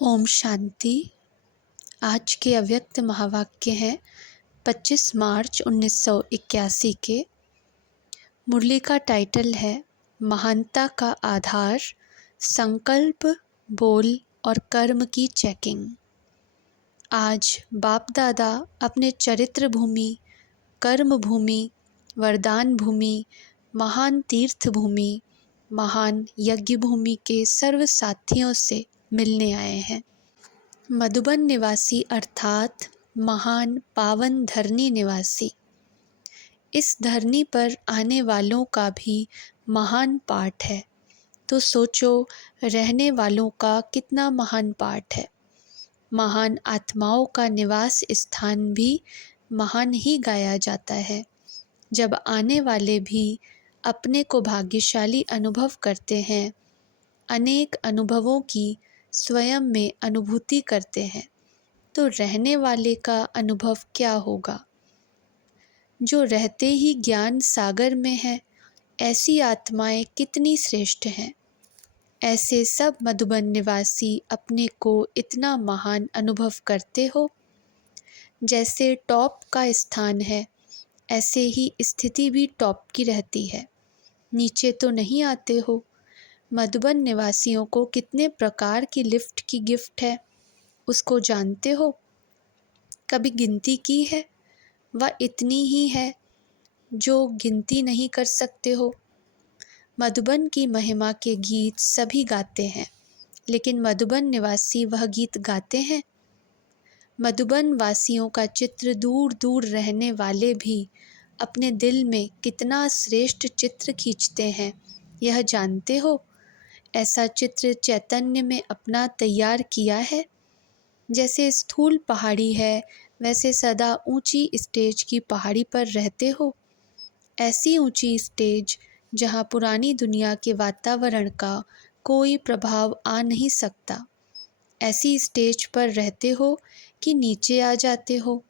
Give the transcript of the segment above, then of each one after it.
ओम शांति। आज के अव्यक्त महावाक्य हैं 25 मार्च 1981 के। मुरली का टाइटल है महानता का आधार, संकल्प, बोल और कर्म की चेकिंग। आज बाप दादा अपने चरित्र भूमि, कर्म भूमि, वरदान भूमि, महान तीर्थ भूमि, महान यज्ञ भूमि के सर्व साथियों से मिलने आए हैं। मधुबन निवासी अर्थात महान पावन धरनी निवासी। इस धरनी पर आने वालों का भी महान पाठ है, तो सोचो रहने वालों का कितना महान पाठ है। महान आत्माओं का निवास स्थान भी महान ही गाया जाता है। जब आने वाले भी अपने को भाग्यशाली अनुभव करते हैं, अनेक अनुभवों की स्वयं में अनुभूति करते हैं, तो रहने वाले का अनुभव क्या होगा। जो रहते ही ज्ञान सागर में है, ऐसी आत्माएं कितनी श्रेष्ठ हैं। ऐसे सब मधुबन निवासी अपने को इतना महान अनुभव करते हो। जैसे टॉप का स्थान है, ऐसे ही स्थिति भी टॉप की रहती है, नीचे तो नहीं आते हो। मधुबन निवासियों को कितने प्रकार की लिफ्ट की गिफ्ट है, उसको जानते हो? कभी गिनती की है? वह इतनी ही है जो गिनती नहीं कर सकते हो। मधुबन की महिमा के गीत सभी गाते हैं, लेकिन मधुबन निवासी वह गीत गाते हैं? मधुबन वासियों का चित्र दूर दूर रहने वाले भी अपने दिल में कितना श्रेष्ठ चित्र खींचते हैं, यह जानते हो? ऐसा चित्र चैतन्य में अपना तैयार किया है। जैसे स्थूल पहाड़ी है, वैसे सदा ऊंची स्टेज की पहाड़ी पर रहते हो। ऐसी ऊंची स्टेज जहां पुरानी दुनिया के वातावरण का कोई प्रभाव आ नहीं सकता। ऐसी स्टेज पर रहते हो कि नीचे आ जाते हो।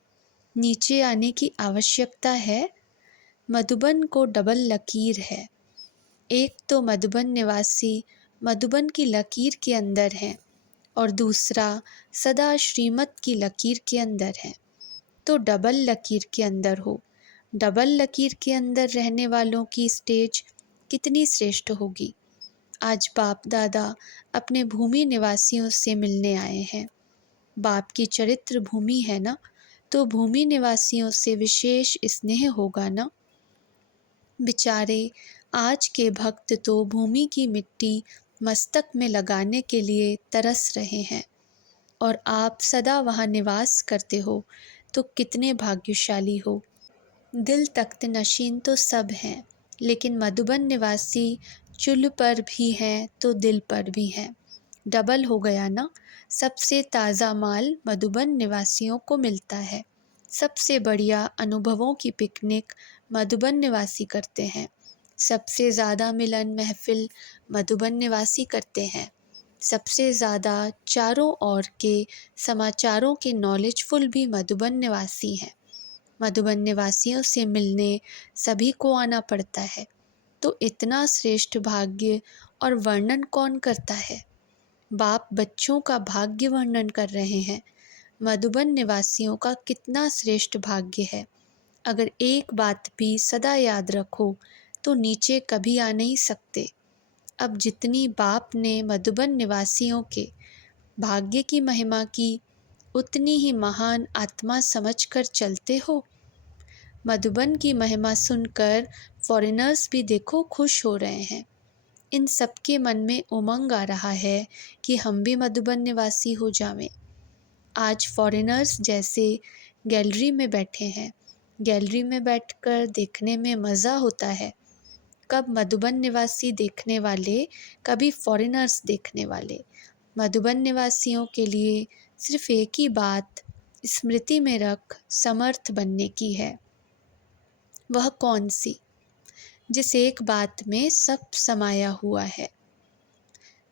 नीचे आने की आवश्यकता है। मधुबन को डबल लकीर है। एक तो मधुबन निवासी मधुबन की लकीर के अंदर है और दूसरा सदा श्रीमत की लकीर के अंदर है, तो डबल लकीर के अंदर हो। डबल लकीर के अंदर रहने वालों की स्टेज कितनी श्रेष्ठ होगी। आज बाप दादा अपने भूमि निवासियों से मिलने आए हैं। बाप की चरित्र भूमि है ना, तो भूमि निवासियों से विशेष स्नेह होगा ना। बेचारे आज के भक्त तो भूमि की मिट्टी मस्तक में लगाने के लिए तरस रहे हैं, और आप सदा वहाँ निवास करते हो, तो कितने भाग्यशाली हो। दिल तख्त नशीन तो सब हैं, लेकिन मधुबन निवासी चुल पर भी हैं तो दिल पर भी हैं। डबल हो गया ना। सबसे ताज़ा माल मधुबन निवासियों को मिलता है। सबसे बढ़िया अनुभवों की पिकनिक मधुबन निवासी करते हैं। सबसे ज़्यादा मिलन महफिल मधुबन निवासी करते हैं। सबसे ज़्यादा चारों ओर के समाचारों के नॉलेजफुल भी मधुबन निवासी हैं। मधुबन निवासियों से मिलने सभी को आना पड़ता है, तो इतना श्रेष्ठ भाग्य और वर्णन कौन करता है। बाप बच्चों का भाग्य वर्णन कर रहे हैं। मधुबन निवासियों का कितना श्रेष्ठ भाग्य है। अगर एक बात भी सदा याद रखो, तो नीचे कभी आ नहीं सकते। अब जितनी बाप ने मधुबन निवासियों के भाग्य की महिमा की, उतनी ही महान आत्मा समझकर चलते हो। मधुबन की महिमा सुनकर फॉरेनर्स भी देखो खुश हो रहे हैं। इन सबके मन में उमंग आ रहा है कि हम भी मधुबन निवासी हो जावें। आज फॉरेनर्स जैसे गैलरी में बैठे हैं। गैलरी में बैठकर देखने में मज़ा होता है। कब मधुबन निवासी देखने वाले, कभी फॉरेनर्स देखने वाले। मधुबन निवासियों के लिए सिर्फ एक ही बात स्मृति में रख समर्थ बनने की है। वह कौन सी? जिस एक बात में सब समाया हुआ है।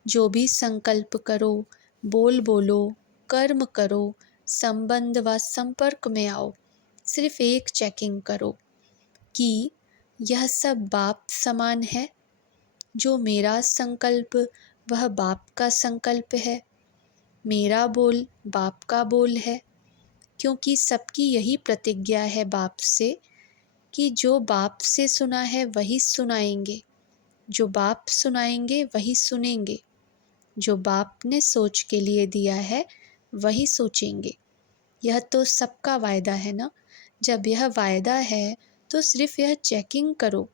जो भी संकल्प करो, बोल बोलो, कर्म करो, संबंध व संपर्क में आओ, सिर्फ एक चेकिंग करो कि यह सब बाप समान है। जो मेरा संकल्प वह बाप का संकल्प है। मेरा बोल बाप का बोल है, क्योंकि सबकी यही प्रतिज्ञा है बाप से कि जो बाप से सुना है वही सुनाएंगे, जो बाप सुनाएंगे वही सुनेंगे, जो बाप ने सोच के लिए दिया है वही सोचेंगे। यह तो सबका वायदा है ना। जब यह वायदा है तो सिर्फ यह चेकिंग करो।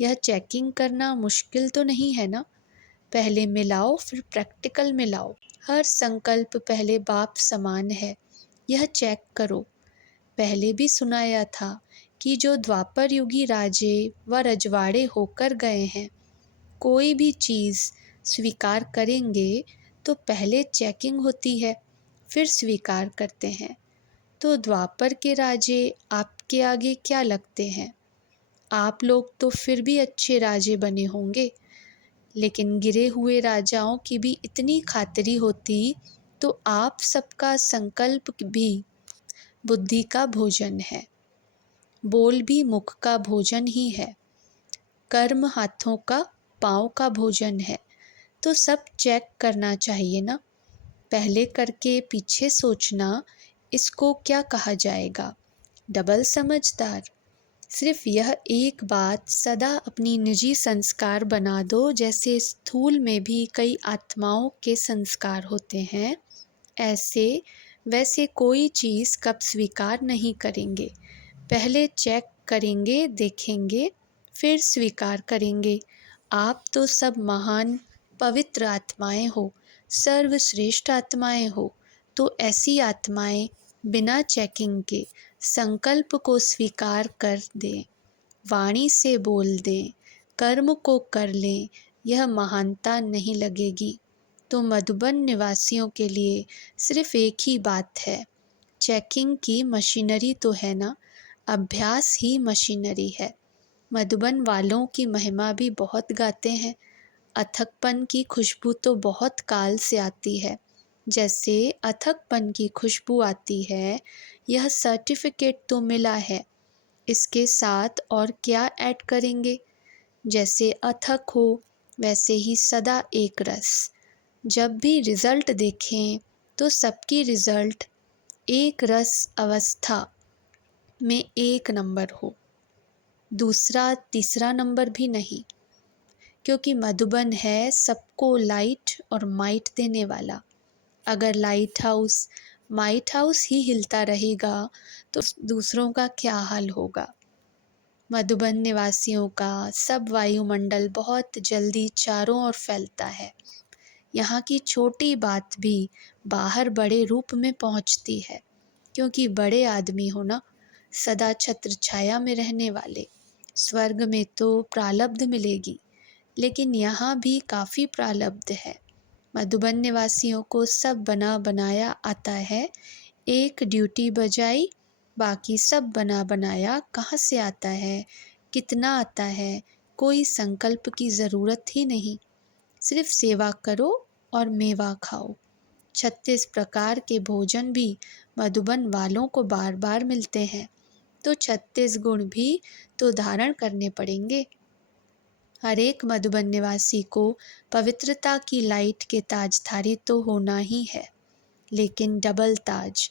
यह चेकिंग करना मुश्किल तो नहीं है ना। पहले मिलाओ फिर प्रैक्टिकल में लाओ। हर संकल्प पहले बाप समान है, यह चेक करो। पहले भी सुनाया था कि जो द्वापर युगी राजे व रजवाड़े होकर गए हैं, कोई भी चीज़ स्वीकार करेंगे तो पहले चेकिंग होती है, फिर स्वीकार करते हैं। तो द्वापर के राजे आपके आगे क्या लगते हैं? आप लोग तो फिर भी अच्छे राजे बने होंगे, लेकिन गिरे हुए राजाओं की भी इतनी खातिरी होती तो आप सबका संकल्प भी बुद्धि का भोजन है, बोल भी मुख का भोजन ही है, कर्म हाथों का पाँव का भोजन है। तो सब चेक करना चाहिए ना। पहले करके पीछे सोचना, इसको क्या कहा जाएगा? डबल समझदार। सिर्फ यह एक बात सदा अपनी निजी संस्कार बना दो, जैसे स्थूल में भी कई आत्माओं के संस्कार होते हैं, ऐसे वैसे कोई चीज़ कब स्वीकार नहीं करेंगे। पहले चेक करेंगे, देखेंगे, फिर स्वीकार करेंगे। आप तो सब महान पवित्र आत्माएं हो, सर्वश्रेष्ठ आत्माएं हो। तो ऐसी आत्माएं बिना चेकिंग के संकल्प को स्वीकार कर दें, वाणी से बोल दें, कर्म को कर लें, यह महानता नहीं लगेगी। तो मधुबन निवासियों के लिए सिर्फ एक ही बात है, चेकिंग की मशीनरी तो है ना, अभ्यास ही मशीनरी है। मधुबन वालों की महिमा भी बहुत गाते हैं। अथकपन की खुशबू तो बहुत काल से आती है। जैसे अथकपन की खुशबू आती है, यह सर्टिफिकेट तो मिला है, इसके साथ और क्या ऐड करेंगे? जैसे अथक हो वैसे ही सदा एक रस। जब भी रिज़ल्ट देखें तो सबकी रिज़ल्ट एक रस अवस्था में एक नंबर हो, दूसरा तीसरा नंबर भी नहीं, क्योंकि मधुबन है सबको लाइट और माइट देने वाला। अगर लाइट हाउस ही हिलता रहेगा तो दूसरों का क्या हाल होगा? मधुबन निवासियों का सब वायुमंडल बहुत जल्दी चारों ओर फैलता है। यहाँ की छोटी बात भी बाहर बड़े रूप में पहुँचती है, क्योंकि बड़े आदमी हो ना, सदा छत्र छाया में रहने वाले। स्वर्ग में तो प्रालब्ध मिलेगी, लेकिन यहाँ भी काफ़ी प्रालब्ध है। मधुबन निवासियों को सब बना बनाया आता है। एक ड्यूटी बजाई, बाकी सब बना बनाया कहाँ से आता है, कितना आता है, कोई संकल्प की ज़रूरत ही नहीं। सिर्फ सेवा करो और मेवा खाओ। 36 प्रकार के भोजन भी मधुबन वालों को बार बार मिलते हैं, तो 36 गुण भी तो धारण करने पड़ेंगे। हर एक मधुबन निवासी को पवित्रता की लाइट के ताजधारी तो होना ही है, लेकिन डबल ताज,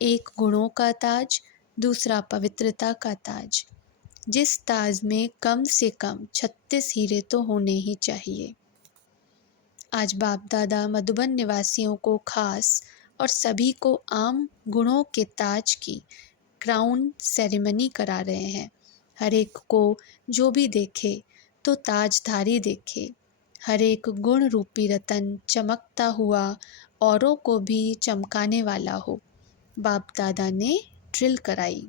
एक गुणों का ताज, दूसरा पवित्रता का ताज। जिस ताज में कम से कम 36 हीरे तो होने ही चाहिए। आज बाप दादा मधुबन निवासियों को खास और सभी को आम गुणों के ताज की क्राउन सेरेमनी करा रहे हैं। हर एक को जो भी देखे तो ताजधारी देखे, हर एक गुण रूपी रतन चमकता हुआ औरों को भी चमकाने वाला हो। बाप दादा ने ड्रिल कराई।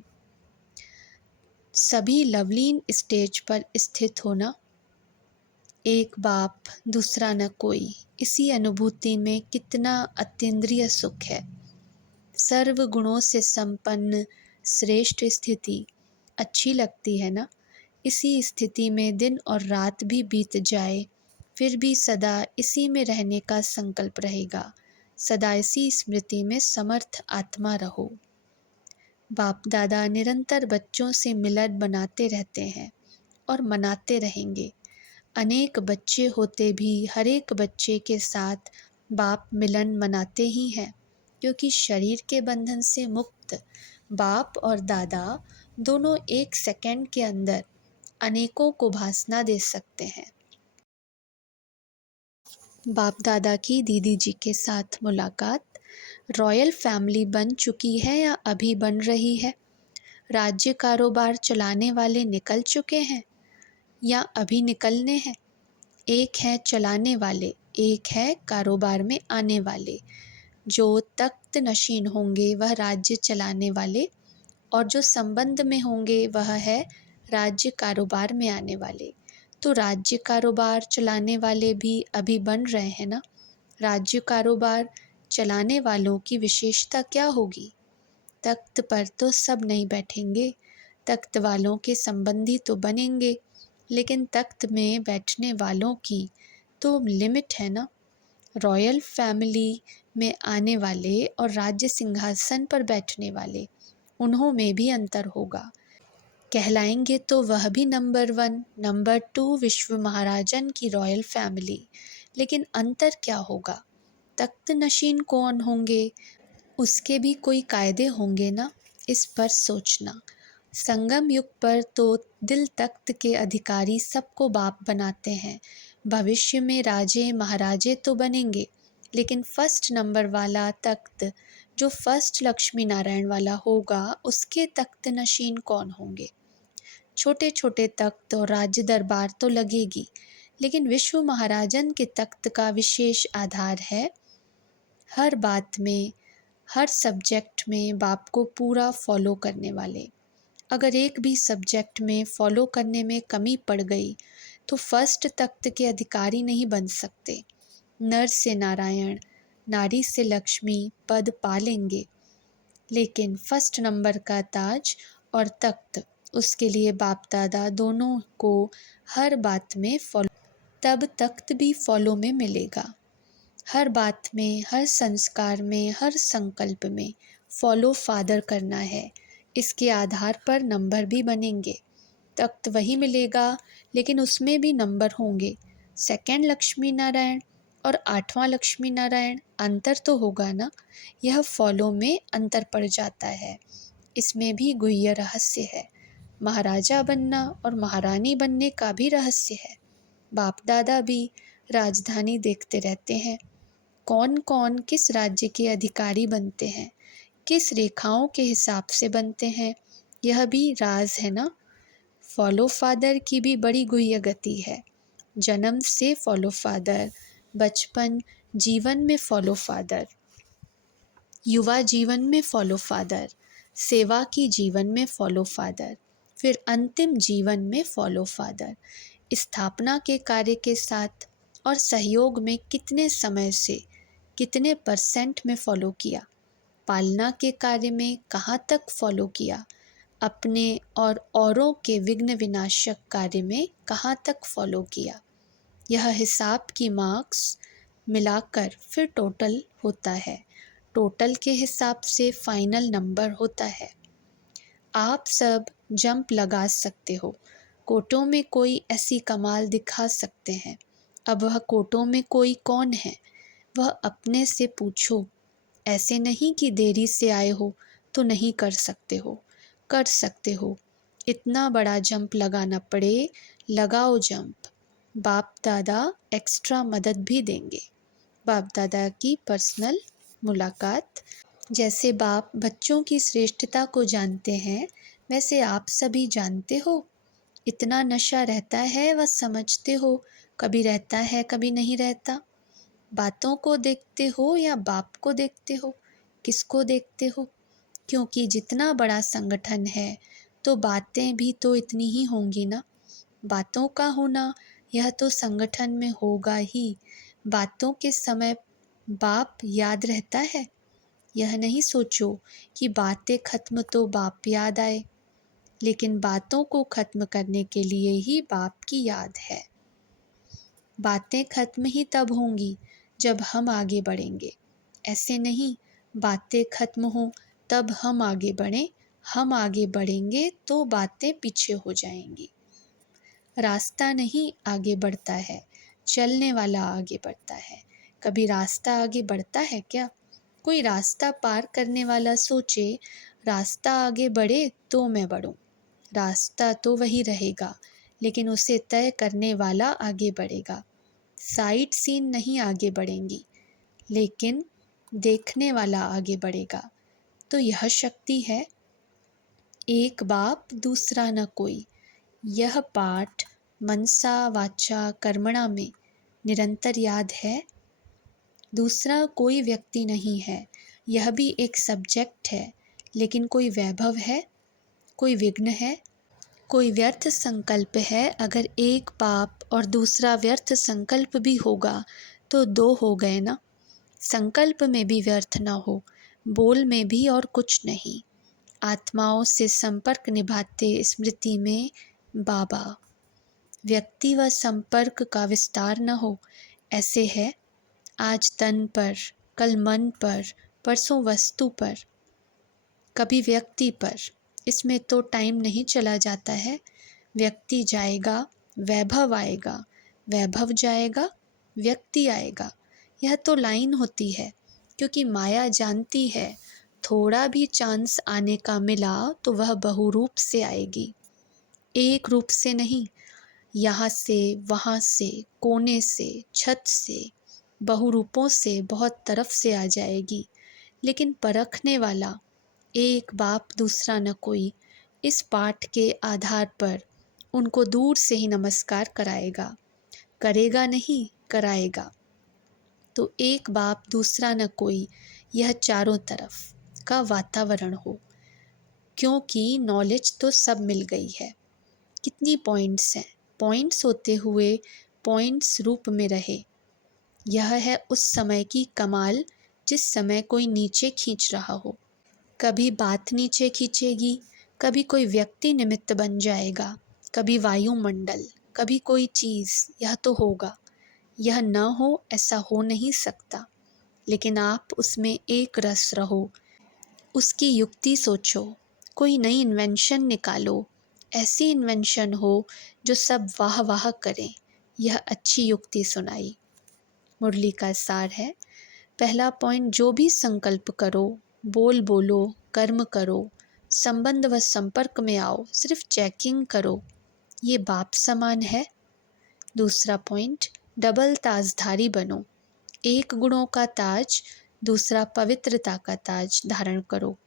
सभी लवलीन स्टेज पर स्थित होना, एक बाप दूसरा न कोई, इसी अनुभूति में कितना अतीन्द्रिय सुख है। सर्व गुणों से संपन्न श्रेष्ठ स्थिति अच्छी लगती है ना। इसी स्थिति में दिन और रात भी बीत जाए, फिर भी सदा इसी में रहने का संकल्प रहेगा। सदा इसी स्मृति में समर्थ आत्मा रहो। बाप दादा निरंतर बच्चों से मिलन बनाते रहते हैं और मनाते रहेंगे। अनेक बच्चे होते भी हर एक बच्चे के साथ बाप मिलन मनाते ही हैं, क्योंकि शरीर के बंधन से मुक्त बाप और दादा दोनों एक सेकंड के अंदर अनेकों को भासना दे सकते हैं। बाप दादा की दीदी जी के साथ मुलाकात। रॉयल फैमिली बन चुकी है या अभी बन रही है? राज्य कारोबार चलाने वाले निकल चुके हैं या अभी निकलने हैं? एक है चलाने वाले, एक है कारोबार में आने वाले। जो तख्त नशीन होंगे वह राज्य चलाने वाले, और जो संबंध में होंगे वह है राज्य कारोबार में आने वाले। तो राज्य कारोबार चलाने वाले भी अभी बन रहे हैं ना। राज्य कारोबार चलाने वालों की विशेषता क्या होगी? तख्त पर तो सब नहीं बैठेंगे, तख्त वालों के संबंधी तो बनेंगे, लेकिन तख्त में बैठने वालों की तो लिमिट है ना। रॉयल फैमिली में आने वाले और राज्य सिंहासन पर बैठने वाले, उन्हों में भी अंतर होगा। कहलाएंगे तो वह भी नंबर 1, नंबर 2 विश्व महाराजन की रॉयल फैमिली, लेकिन अंतर क्या होगा? तख्त नशीन कौन होंगे? उसके भी कोई कायदे होंगे ना। इस पर सोचना। संगम युग पर तो दिल तख्त के अधिकारी सबको बाप बनाते हैं। भविष्य में राजे महाराजे तो बनेंगे, लेकिन फर्स्ट नंबर वाला तख्त जो फर्स्ट लक्ष्मी नारायण वाला होगा, उसके तख्त नशीन कौन होंगे? छोटे छोटे तख्त और राज्य दरबार तो लगेगी, लेकिन विश्व महाराजन के तख्त का विशेष आधार है हर बात में, हर सब्जेक्ट में बाप को पूरा फॉलो करने वाले। अगर एक भी सब्जेक्ट में फॉलो करने में कमी पड़ गई तो फर्स्ट तख्त के अधिकारी नहीं बन सकते। नर से नारायण, नारी से लक्ष्मी पद पा लेंगे, लेकिन फर्स्ट नंबर का ताज और तख्त, उसके लिए बाप दादा दोनों को हर बात में फॉलो, तब तख्त भी फॉलो में मिलेगा। हर बात में, हर संस्कार में, हर संकल्प में फॉलो फादर करना है। इसके आधार पर नंबर भी बनेंगे। तख्त वही मिलेगा, लेकिन उसमें भी नंबर होंगे। सेकंड लक्ष्मी नारायण और 8वां लक्ष्मी नारायण, अंतर तो होगा ना। यह फॉलो में अंतर पड़ जाता है। इसमें भी गुह्य रहस्य है। महाराजा बनना और महारानी बनने का भी रहस्य है। बाप दादा भी राजधानी देखते रहते हैं। कौन कौन किस राज्य के अधिकारी बनते हैं, किस रेखाओं के हिसाब से बनते हैं, यह भी राज है ना। फॉलो फादर की भी बड़ी गुह्य गति है। जन्म से फॉलो फादर, बचपन जीवन में फॉलो फादर, युवा जीवन में फॉलो फादर, सेवा की जीवन में फॉलो फादर, फिर अंतिम जीवन में फॉलो फादर। स्थापना के कार्य के साथ और सहयोग में कितने समय से कितने परसेंट में फॉलो किया, पालना के कार्य में कहाँ तक फॉलो किया, अपने और औरों के विघ्न विनाशक कार्य में कहाँ तक फॉलो किया। यह हिसाब की मार्क्स मिलाकर फिर टोटल होता है। टोटल के हिसाब से फाइनल नंबर होता है। आप सब जंप लगा सकते हो, कोटों में कोई ऐसी कमाल दिखा सकते हैं। अब वह कोटों में कोई कौन है, वह अपने से पूछो। ऐसे नहीं कि देरी से आए हो तो नहीं कर सकते हो, कर सकते हो। इतना बड़ा जंप लगाना पड़े, लगाओ जंप। बाप दादा एक्स्ट्रा मदद भी देंगे। बाप दादा की पर्सनल मुलाकात। जैसे बाप बच्चों की श्रेष्ठता को जानते हैं, वैसे आप सभी जानते हो। इतना नशा रहता है वह समझते हो, कभी रहता है कभी नहीं रहता। बातों को देखते हो या बाप को देखते हो, किसको देखते हो? क्योंकि जितना बड़ा संगठन है तो बातें भी तो इतनी ही होंगी ना। बातों का होना यह तो संगठन में होगा ही। बातों के समय बाप याद रहता है। यह नहीं सोचो कि बातें खत्म तो बाप याद आए, लेकिन बातों को खत्म करने के लिए ही बाप की याद है। बातें खत्म ही तब होंगी जब हम आगे बढ़ेंगे। ऐसे नहीं बातें खत्म हो तब हम आगे बढ़ें, हम आगे बढ़ेंगे तो बातें पीछे हो जाएंगी। रास्ता नहीं आगे बढ़ता है, चलने वाला आगे बढ़ता है। कभी रास्ता आगे बढ़ता है क्या? कोई रास्ता पार करने वाला सोचे, रास्ता आगे बढ़े तो मैं बढ़ूं। रास्ता तो वही रहेगा, लेकिन उसे तय करने वाला आगे बढ़ेगा। साइट सीन नहीं आगे बढ़ेंगी, लेकिन देखने वाला आगे बढ़ेगा। तो यह शक्ति है, एक बाप दूसरा न कोई। यह पाठ मनसा वाचा कर्मणा में निरंतर याद है। दूसरा कोई व्यक्ति नहीं है, यह भी एक सब्जेक्ट है, लेकिन कोई वैभव है, कोई विघ्न है, कोई व्यर्थ संकल्प है। अगर एक पाप और दूसरा व्यर्थ संकल्प भी होगा तो दो हो गए ना। संकल्प में भी व्यर्थ न हो, बोल में भी और कुछ नहीं। आत्माओं से संपर्क निभाते स्मृति में बाबा। व्यक्ति व संपर्क का विस्तार न हो, ऐसे है आज तन पर, कल मन पर, परसों वस्तु पर, कभी व्यक्ति पर। इसमें तो टाइम नहीं चला जाता है। व्यक्ति जाएगा, वैभव आएगा, वैभव जाएगा, व्यक्ति आएगा। यह तो लाइन होती है, क्योंकि माया जानती है थोड़ा भी चांस आने का मिला तो वह बहुरूप से आएगी, एक रूप से नहीं। यहाँ से, वहाँ से, कोने से, छत से, बहुरूपों से, बहुत तरफ से आ जाएगी। लेकिन परखने वाला एक बाप दूसरा न कोई, इस पाठ के आधार पर उनको दूर से ही नमस्कार कराएगा। करेगा नहीं, कराएगा। तो एक बाप दूसरा न कोई, यह चारों तरफ का वातावरण हो। क्योंकि नॉलेज तो सब मिल गई है। कितनी पॉइंट्स हैं, पॉइंट्स होते हुए पॉइंट्स रूप में रहे। यह है उस समय की कमाल, जिस समय कोई नीचे खींच रहा हो। कभी बात नीचे खींचेगी, कभी कोई व्यक्ति निमित्त बन जाएगा, कभी वायुमंडल, कभी कोई चीज़। यह तो होगा, यह न हो ऐसा हो नहीं सकता। लेकिन आप उसमें एक रस रहो, उसकी युक्ति सोचो, कोई नई इन्वेंशन निकालो। ऐसी इन्वेंशन हो जो सब वाह वाह करें। यह अच्छी युक्ति सुनाई। मुरली का सार है, पहला पॉइंट, जो भी संकल्प करो, बोलो, कर्म करो, संबंध व संपर्क में आओ, सिर्फ चेकिंग करो, ये बाप समान है। दूसरा पॉइंट, डबल ताजधारी बनो, एक गुणों का ताज, दूसरा पवित्रता का ताज धारण करो।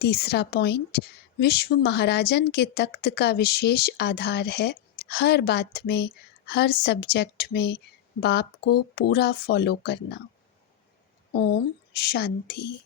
तीसरा पॉइंट, विश्व महाराजन के तख्त का विशेष आधार है। हर बात में, हर सब्जेक्ट में बाप को पूरा फॉलो करना। ओम शांति।